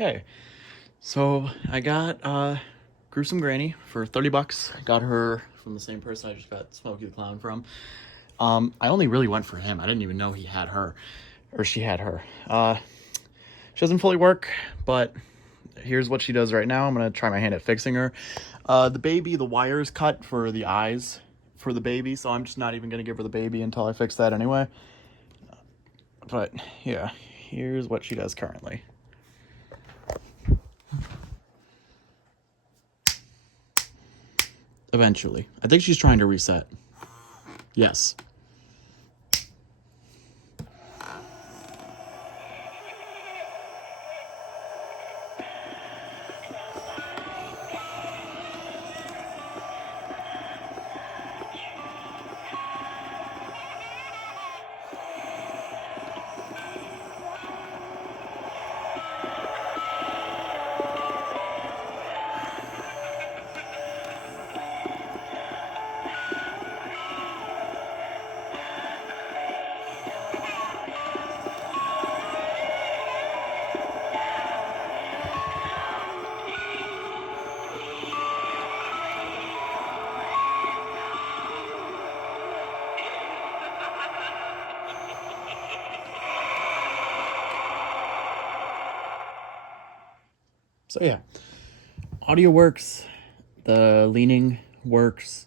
Okay, so I got Gruesome Granny for $30. I got her from the same person I just got Smokey the Clown from. I only really went for him. I didn't even know he had her, or she had her. She doesn't fully work, but here's what she does right now. I'm gonna try my hand at fixing her. The wire is cut for the eyes for the baby, so I'm just not even gonna give her the baby until I fix that anyway. But yeah, here's what she does currently. Eventually. I think she's trying to reset. Yes. So yeah, audio works, the leaning works,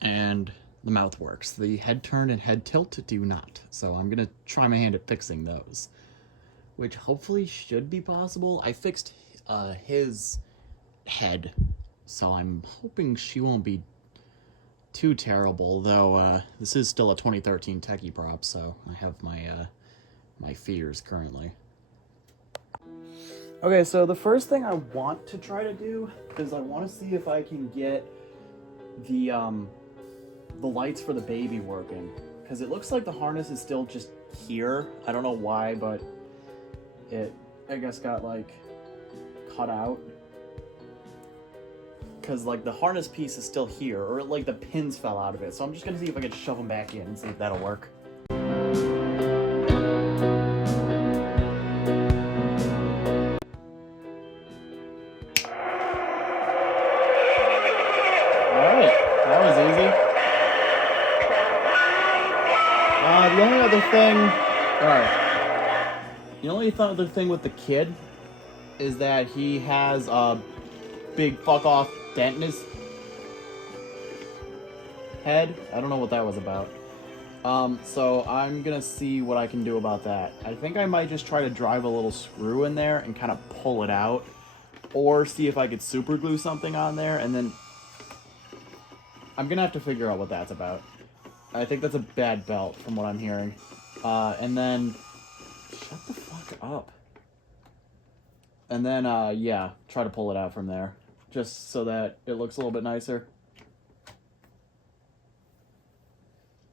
and the mouth works. The head turn and head tilt do not. So I'm gonna try my hand at fixing those, which hopefully should be possible. I fixed his head, so I'm hoping she won't be too terrible, though this is still a 2013 Techie prop, so I have my fears currently. Okay, so the first thing I want to try to do is I want to see if I can get the lights for the baby working, because it looks like the harness is still just here. I don't know why, but it, I guess, got like cut out, because like the harness piece is still here, or like the pins fell out of it. So I'm just gonna see if I can shove them back in and see if that'll work. The only other thing with the kid is that he has a big fuck off dent in his head. I don't know what that was about. So I'm gonna see what I can do about that. I think I might just try to drive a little screw in there and kind of pull it out, or see if I could super glue something on there, and then I'm gonna have to figure out what that's about. I think that's a bad belt from what I'm hearing. And then shut the fuck up. And then, yeah, try to pull it out from there, just so that it looks a little bit nicer.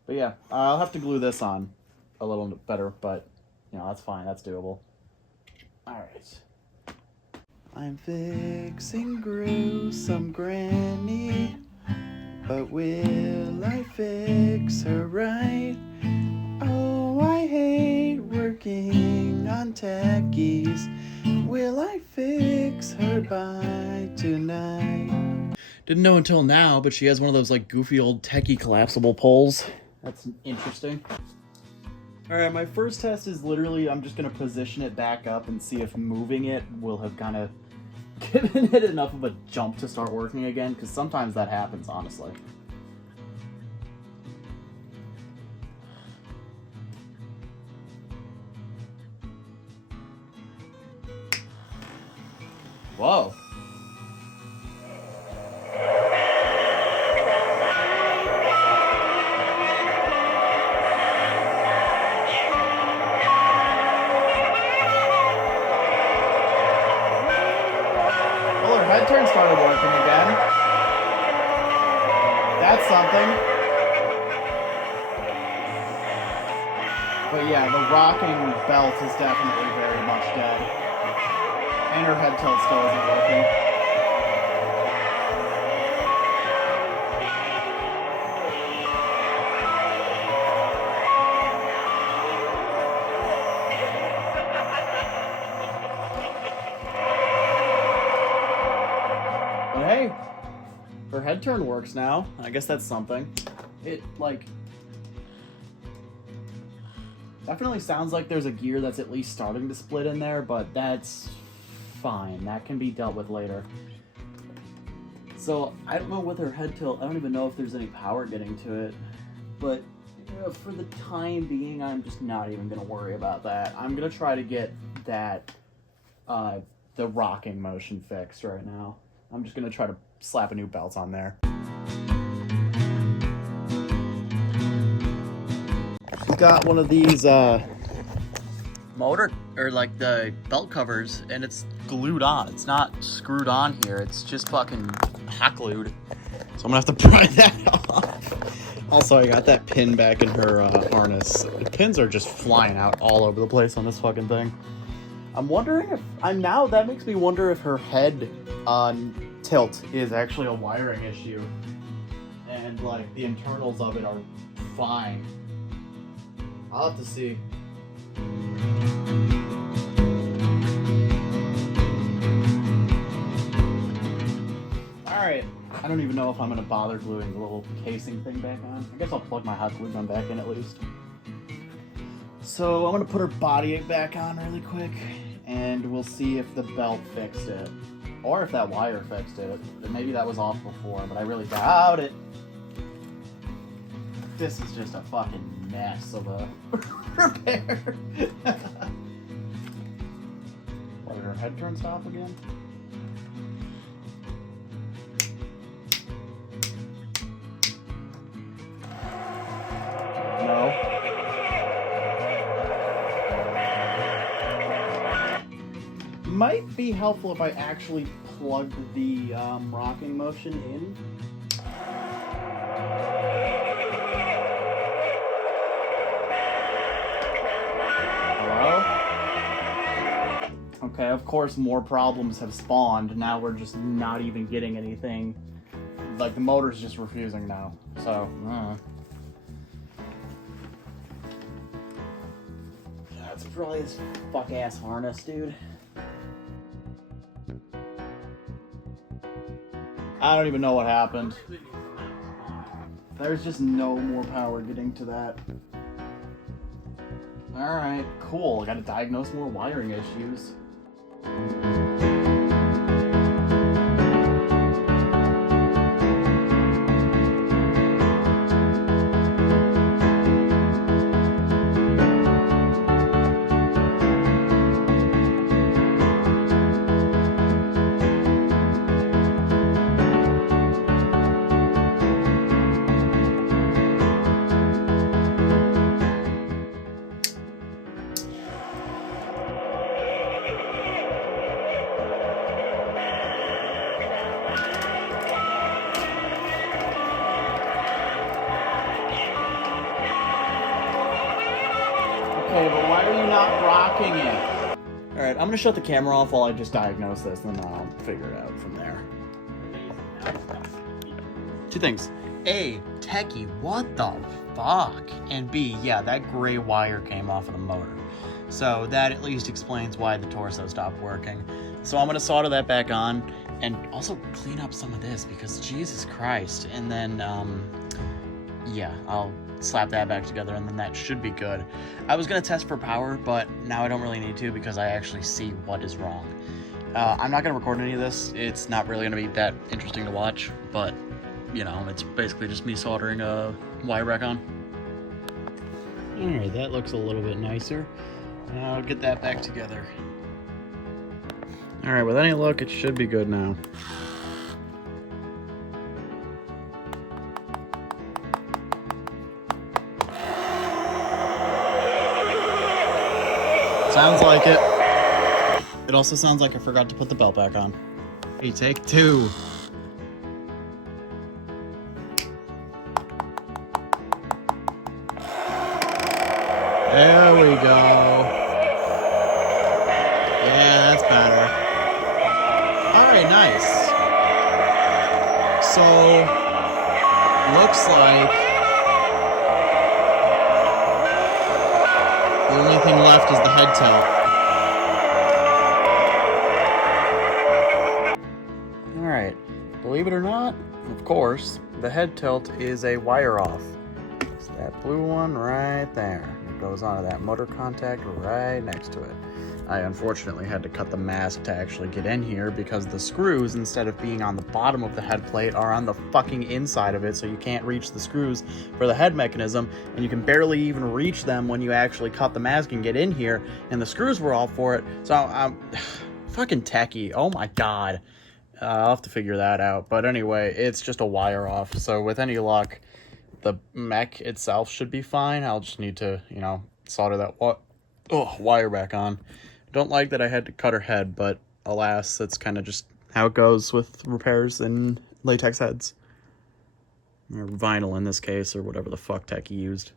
But yeah, I'll have to glue this on a little better, but, you know, that's fine, that's doable. Alright. I'm fixing Gruesome Granny, but will I fix her right? Oh, I hate working on techies. Will I fix her by tonight? Didn't know until now, but she has one of those like goofy old techie collapsible poles. That's interesting. Alright, my first test is literally I'm just gonna position it back up and see if moving it will have kind of given it enough of a jump to start working again, because sometimes that happens, honestly. Whoa. Well, her head turn started working again. That's something. But yeah, the rocking belt is definitely very much dead. And her head tilt still isn't working. her head turn works now. I guess that's something. It, like, definitely sounds like there's a gear that's at least starting to split in there, but that's fine. That can be dealt with later. So, I don't know with her head tilt, I don't even know if there's any power getting to it, but for the time being, I'm just not even going to worry about that. I'm going to try to get that, the rocking motion fixed right now. I'm just going to try to slap a new belt on there. She's got one of these, motor, or like the belt covers, and it's glued on. It's not screwed on here. It's just fucking hot glued. So I'm gonna have to pry that off. Also, I got that pin back in her harness. The pins are just flying out all over the place on this fucking thing. I'm wondering if that makes me wonder if her head tilt is actually a wiring issue, and like the internals of it are fine. I'll have to see. Alright, I don't even know if I'm going to bother gluing the little casing thing back on. I guess I'll plug my hot glue gun back in at least. So I'm going to put her body back on really quick, and we'll see if the belt fixed it. Or if that wire fixed it. Maybe that was off before, but I really doubt it. This is just a fucking mess of a repair. What, did her head turn stop again? No. Might be helpful if I actually plugged the rocking motion in. Okay, of course more problems have spawned. Now we're just not even getting anything. Like, the motor's just refusing now. So, That's probably this fuck-ass harness, dude. I don't even know what happened. There's just no more power getting to that. Alright, cool. I gotta diagnose more wiring issues. Okay, but why are you not rocking it? Alright, I'm gonna shut the camera off while I just diagnose this, and then I'll figure it out from there. Two things. A, techie, what the fuck? And B, yeah, that gray wire came off of the motor. So that at least explains why the torso stopped working. So I'm gonna solder that back on, and also clean up some of this, because Jesus Christ. And then, yeah, I'll slap that back together, and then that should be good. I was gonna test for power, but now I don't really need to because I actually see what is wrong. I'm not gonna record any of this. It's not really gonna be that interesting to watch, but you know, it's basically just me soldering a wire rack on. Alright, that looks a little bit nicer. I'll get that back together. Alright, with any luck, it should be good now. Sounds like it. It also sounds like I forgot to put the belt back on. Hey, take two. There we go. Yeah, that's better. Alright, nice. So, looks like the only thing left is the head tilt. Alright, believe it or not, of course, the head tilt is a wire off. So that blue one right there. It goes onto that motor contact right next to it. I unfortunately had to cut the mask to actually get in here because the screws, instead of being on the bottom of the head plate, are on the fucking inside of it, so you can't reach the screws for the head mechanism, and you can barely even reach them when you actually cut the mask and get in here, and the screws were all for it. So I'm fucking techie. Oh my god. I'll have to figure that out. But anyway, it's just a wire off, so with any luck, the mech itself should be fine. I'll just need to, you know, solder that wire back on. Don't like that I had to cut her head, but alas, that's kind of just how it goes with repairs in latex heads. Or vinyl in this case, or whatever the fuck tech he used.